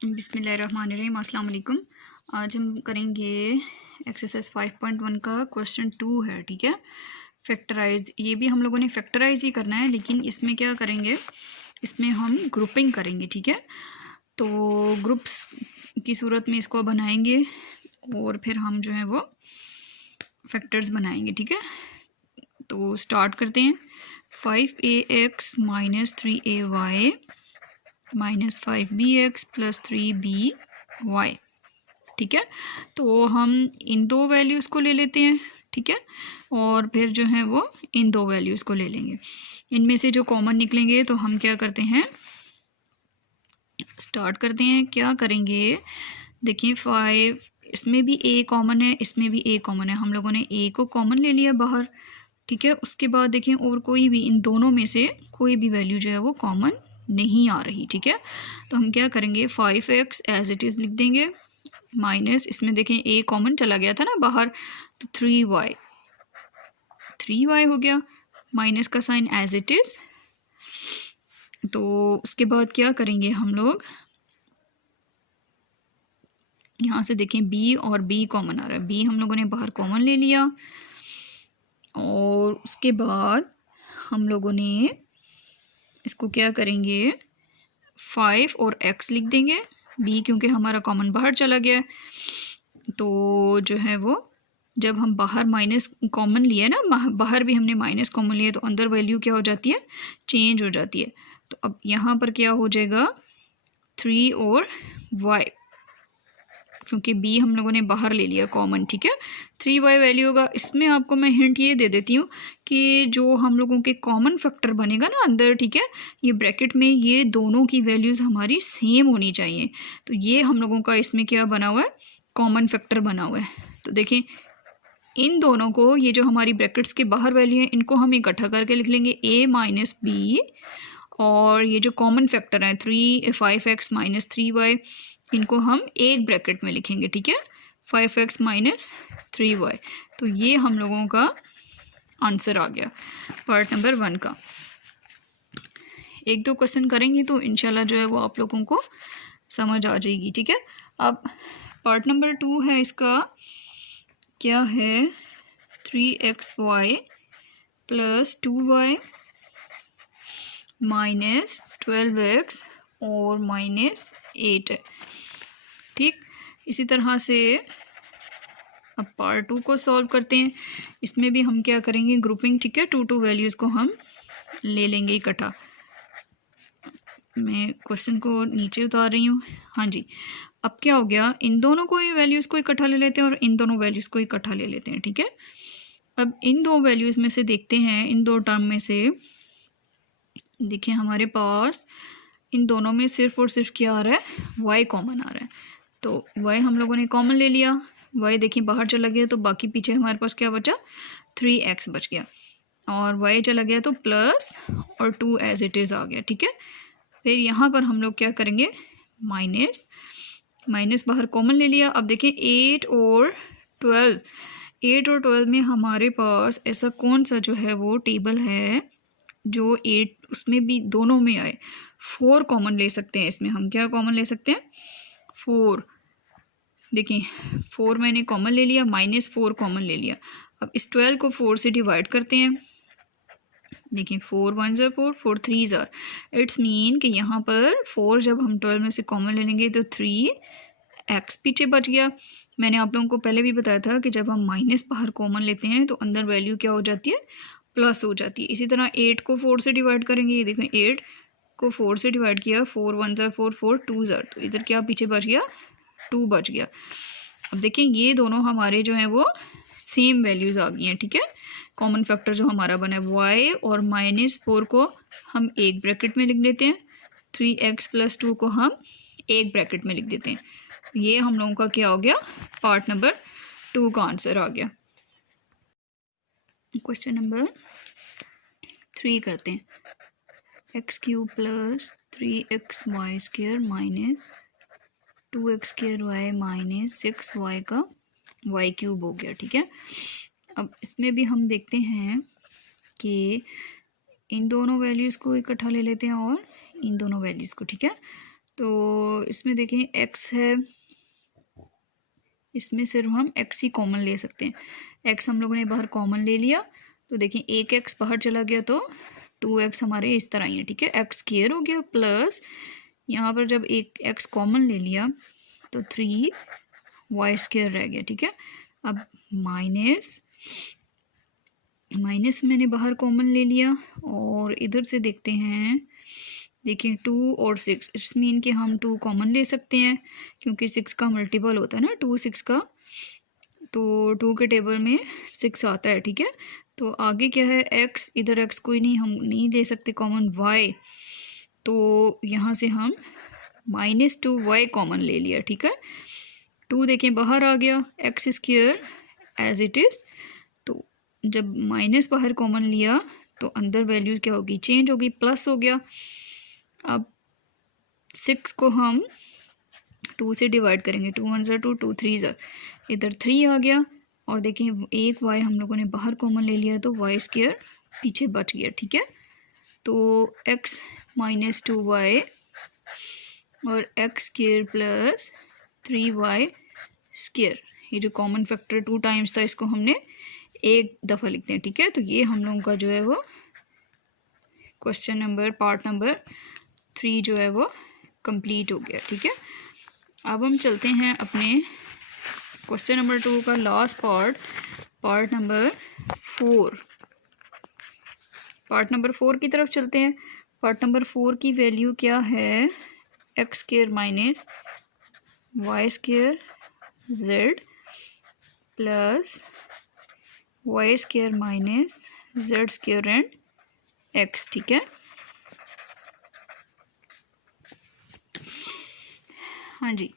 बिस्मिल्लाहिर्रहमानिर्रहीम। अस्सलाम वालेकुम। आज हम करेंगे एक्सरसाइज 5.1 का क्वेश्चन 2 है, ठीक है। फैक्टराइज, ये भी हम लोगों ने फैक्टराइज ही करना है, लेकिन इसमें क्या करेंगे, इसमें हम ग्रुपिंग करेंगे, ठीक है। तो ग्रुप्स की सूरत में इसको बनाएंगे और फिर हम जो है वो फैक्टर्स बनाएंगे, ठीक है। तो स्टार्ट करते हैं। 5ax minus 3ay minus 5bx plus 3by, ठीक है। तो हम इन दो वैल्यूज़ को ले लेते हैं, ठीक है, और फिर जो है वो इन दो वैल्यूज़ को ले लेंगे। इनमें से जो कॉमन निकलेंगे तो हम क्या करते हैं, स्टार्ट करते हैं। क्या करेंगे, देखिए 5, इसमें भी a कॉमन है, इसमें भी a कॉमन है। हम लोगों ने a को कॉमन ले लिया बाहर, ठीक है। उसके बाद देखें और कोई भी इन दोनों में से कोई भी वैल्यू जो है वो कॉमन नहीं आ रही, ठीक है। तो हम क्या करेंगे, 5x एज इट इज़ लिख देंगे, माइनस इसमें देखें a कॉमन चला गया था ना बाहर, तो 3y हो गया, माइनस का साइन एज इट इज़। तो उसके बाद क्या करेंगे हम लोग, यहाँ से देखें b और b कॉमन आ रहा है, b हम लोगों ने बाहर कॉमन ले लिया, और उसके बाद हम लोगों ने इसको क्या करेंगे, 5 और x लिख देंगे, b क्योंकि हमारा कॉमन बाहर चला गया। तो जो है वो जब हम बाहर माइनस कॉमन लिए ना, बाहर भी हमने माइनस कॉमन लिया, तो अंदर वैल्यू क्या हो जाती है, चेंज हो जाती है। तो अब यहाँ पर क्या हो जाएगा, 3 और y, क्योंकि b हम लोगों ने बाहर ले लिया कॉमन, ठीक है। 3y वैल्यू होगा। इसमें आपको मैं हिंट ये दे देती हूँ कि जो हम लोगों के कॉमन फैक्टर बनेगा ना अंदर, ठीक है, ये ब्रैकेट में ये दोनों की वैल्यूज़ हमारी सेम होनी चाहिए। तो ये हम लोगों का इसमें क्या बना हुआ है, कॉमन फैक्टर बना हुआ है। तो देखें इन दोनों को, ये जो हमारी ब्रैकेट्स के बाहर वैल्यू है, इनको हम इकट्ठा करके लिख लेंगे a माइनस बी, और ये जो कॉमन फैक्टर है 5x माइनस 3y, इनको हम एक ब्रैकेट में लिखेंगे, ठीक है, 5x माइनस 3y। तो ये हम लोगों का आंसर आ गया पार्ट नंबर 1 का। एक दो क्वेश्चन करेंगे तो इंशाल्लाह जो है वो आप लोगों को समझ आ जाएगी, ठीक है। अब पार्ट नंबर 2 है, इसका क्या है, 3xy plus 2y minus 12x और माइनस 8 है, ठीक। इसी तरह से अब पार्ट 2 को सॉल्व करते हैं। इसमें भी हम क्या करेंगे, ग्रुपिंग, ठीक है, टू वैल्यूज़ को हम ले लेंगे इकट्ठा। मैं क्वेश्चन को नीचे उतार रही हूँ, हाँ जी। अब क्या हो गया, इन दोनों को वैल्यूज़ को इकट्ठा ले लेते हैं और इन दोनों वैल्यूज़ को इकट्ठा ले लेते हैं, ठीक है। अब इन दो वैल्यूज़ में से देखते हैं, इन दो टर्म में से देखिए हमारे पास इन दोनों में सिर्फ और सिर्फ क्या आ रहा है, y कॉमन आ रहा है। तो y हम लोगों ने कॉमन ले लिया, y देखिए बाहर चला गया, तो बाकी पीछे हमारे पास क्या बचा, 3x बच गया, और y चला गया तो प्लस और 2 एज इट इज़ आ गया, ठीक है। फिर यहाँ पर हम लोग क्या करेंगे, माइनस माइनस बाहर कॉमन ले लिया। अब देखें 8 और 12 में हमारे पास ऐसा कौन सा जो है वो टेबल है जो 8 उसमें भी दोनों में आए। 4 कॉमन ले सकते हैं, इसमें हम क्या कॉमन ले सकते हैं, 4। देखिए 4 मैंने कॉमन ले लिया, माइनस 4 कॉमन ले लिया। अब इस 12 को 4 से डिवाइड करते हैं। देखिए 4 1 ज़ार 4, 4 3 ज़ार, इट्स मीन कि यहाँ पर 4 जब हम 12 में से कॉमन ले लेंगे तो 3x पीछे बच गया। मैंने आप लोगों को पहले भी बताया था कि जब हम माइनस बाहर कॉमन लेते हैं तो अंदर वैल्यू क्या हो जाती है, प्लस हो जाती है। इसी तरह 8 को 4 से डिवाइड करेंगे, ये देखें 8 को 4 से डिवाइड किया, 4 1 ज़ार 4, 4 2 ज़ार, तो इधर क्या पीछे बच गया, 2 बच गया। अब देखें ये दोनों हमारे जो हैं वो सेम वैल्यूज़ आ गई हैं, ठीक है। कॉमन फैक्टर जो हमारा बना है y और माइनस 4 को हम एक ब्रैकेट में लिख देते हैं, 3x प्लस 2 को हम एक ब्रैकेट में लिख देते हैं। ये हम लोगों का क्या हो गया, पार्ट नंबर 2 का आंसर आ गया। क्वेश्चन नंबर 3 करते हैं। x cube plus 3xy square minus 2x square y minus 6y का y क्यूब हो गया, ठीक है। अब इसमें भी हम देखते हैं कि इन दोनों वैल्यूज़ को इकट्ठा ले लेते हैं और इन दोनों वैल्यूज़ को, ठीक है। तो इसमें देखें x है, इसमें सिर्फ हम x ही कॉमन ले सकते हैं। x हम लोगों ने बाहर कॉमन ले लिया, तो देखें एक x बाहर चला गया तो 2x हमारे इस तरह ही है, ठीक है। x स्क्वायर हो गया प्लस यहाँ पर जब एक x कॉमन ले लिया तो 3y स्क्वायर रह गया, ठीक है। अब माइनस मैंने बाहर कॉमन ले लिया और इधर से देखते हैं, देखिए 2 और 6, इट्स मीन कि हम 2 कॉमन ले सकते हैं क्योंकि 6 का मल्टीपल होता है ना 2 6 का, तो 2 के टेबल में 6 आता है, ठीक है। तो आगे क्या है x, इधर x कोई नहीं, हम नहीं ले सकते कॉमन, y, तो यहाँ से हम -2y कॉमन ले लिया, ठीक है। 2 देखें बाहर आ गया, x square as it is, तो जब माइनस बाहर कॉमन लिया तो अंदर वैल्यू क्या होगी, चेंज होगी, प्लस हो गया। अब 6 को हम 2 से डिवाइड करेंगे, 2 1 2, 2 3 इधर 3 आ गया और देखिए एक y हम लोगों ने बाहर कॉमन ले लिया तो y स्क्वायर पीछे बच गया, ठीक है। तो x -2y और x square plus 3y square, ये जो कॉमन फैक्टर 2 टाइम्स था इसको हमने एक दफ़ा लिखते हैं, ठीक है। तो ये हम लोगों का जो है वो क्वेश्चन नंबर पार्ट नंबर 3 जो है वो कंप्लीट हो गया, ठीक है। अब हम चलते हैं अपने क्वेश्चन नंबर 2 का last part number 4। Part number 4 की तरफ चलते हैं। पार्ट नंबर 4 की वैल्यू क्या है, x square minus y square z plus Y square minus z square and x, ठीक है। हाँ जी,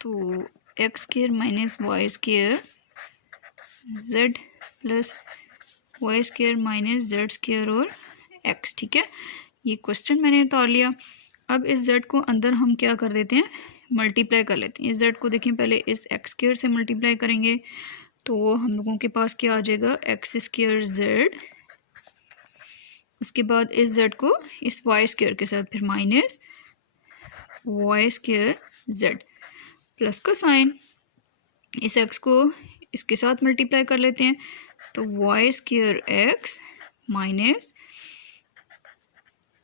तो x square minus y square z plus Y square minus z square और x, ठीक है। ये क्वेश्चन मैंने उतार लिया। अब इस z को अंदर हम क्या कर देते हैं, मल्टीप्लाई कर लेते हैं। इस z को देखें पहले इस x स्क्वायर से मल्टीप्लाई करेंगे तो हम लोगों के पास क्या आ जाएगा, x स्क्वायर z, उसके बाद इस z को इस y स्क्वायर के साथ फिर minus y square z plus का साइन, इस x को इसके साथ मल्टीप्लाई कर लेते हैं तो y square x minus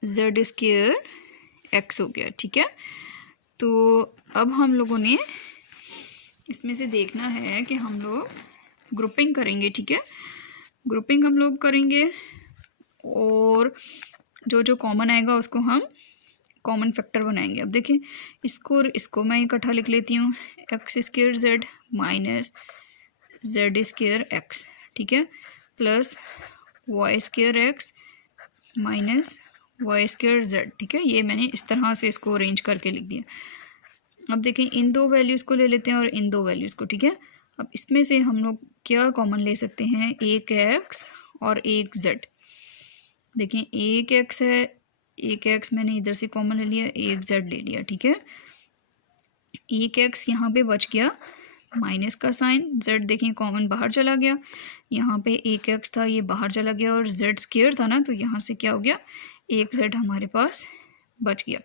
z square x हो गया, ठीक है। तो अब हम लोगों ने इसमें से देखना है कि हम लोग ग्रुपिंग करेंगे, ठीक है। ग्रुपिंग हम लोग करेंगे और जो जो कॉमन आएगा उसको हम कॉमन फैक्टर बनाएंगे। अब देखें इसको और इसको मैं इकट्ठा लिख लेती हूँ, x square z minus z square x, ठीक है, plus Y square x minus y square z, ठीक है। ये मैंने इस तरह से इसको अरेंज करके लिख दिया। अब देखें इन दो वैल्यूज़ को ले लेते हैं और इन दो वैल्यूज़ को, ठीक है। अब इसमें से हम लोग क्या कॉमन ले सकते हैं, एक एक्स और एक जेड। देखें एक एक्स है, एक एक्स मैंने इधर से कॉमन ले लिया, एक जेड ले लिया, ठीक है। एक एक्स यहाँ पे बच गया, माइनस का साइन, जेड देखें कॉमन बाहर चला गया, यहाँ पे एक एक्स था ये बाहर चला गया और जेड स्क्वायर था ना, तो यहाँ से क्या हो गया, एक जेड हमारे पास बच गया,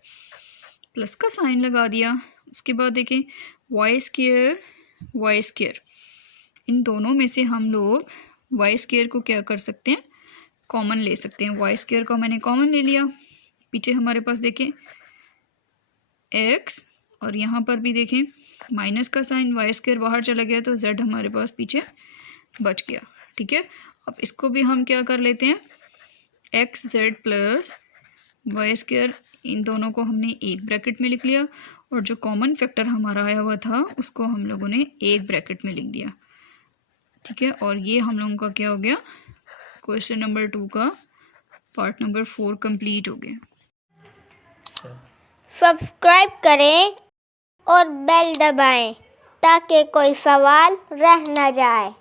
प्लस का साइन लगा दिया। उसके बाद देखें वाई स्क्वायर, इन दोनों में से हम लोग वाई स्क्वायर को क्या कर सकते हैं, कॉमन ले सकते हैं। वाई स्क्वायर को मैंने कॉमन ले लिया, पीछे हमारे पास देखें एक्स और यहाँ पर भी देखें माइनस का साइन, वाई स्क्वायर बाहर चला गया तो जेड हमारे पास पीछे बच गया, ठीक है। अब इसको भी हम क्या कर लेते हैं, X Z plus Y square, इन दोनों को हमने एक ब्रैकेट में लिख लिया और जो कॉमन फैक्टर हमारा आया हुआ था उसको हम लोगों ने एक ब्रैकेट में लिख दिया, ठीक है। और ये हम लोगों का क्या हो गया, क्वेश्चन नंबर 2 का पार्ट नंबर 4 कंप्लीट हो गया। सब्सक्राइब करें और बेल दबाएं ताकि कोई सवाल रह न जाए।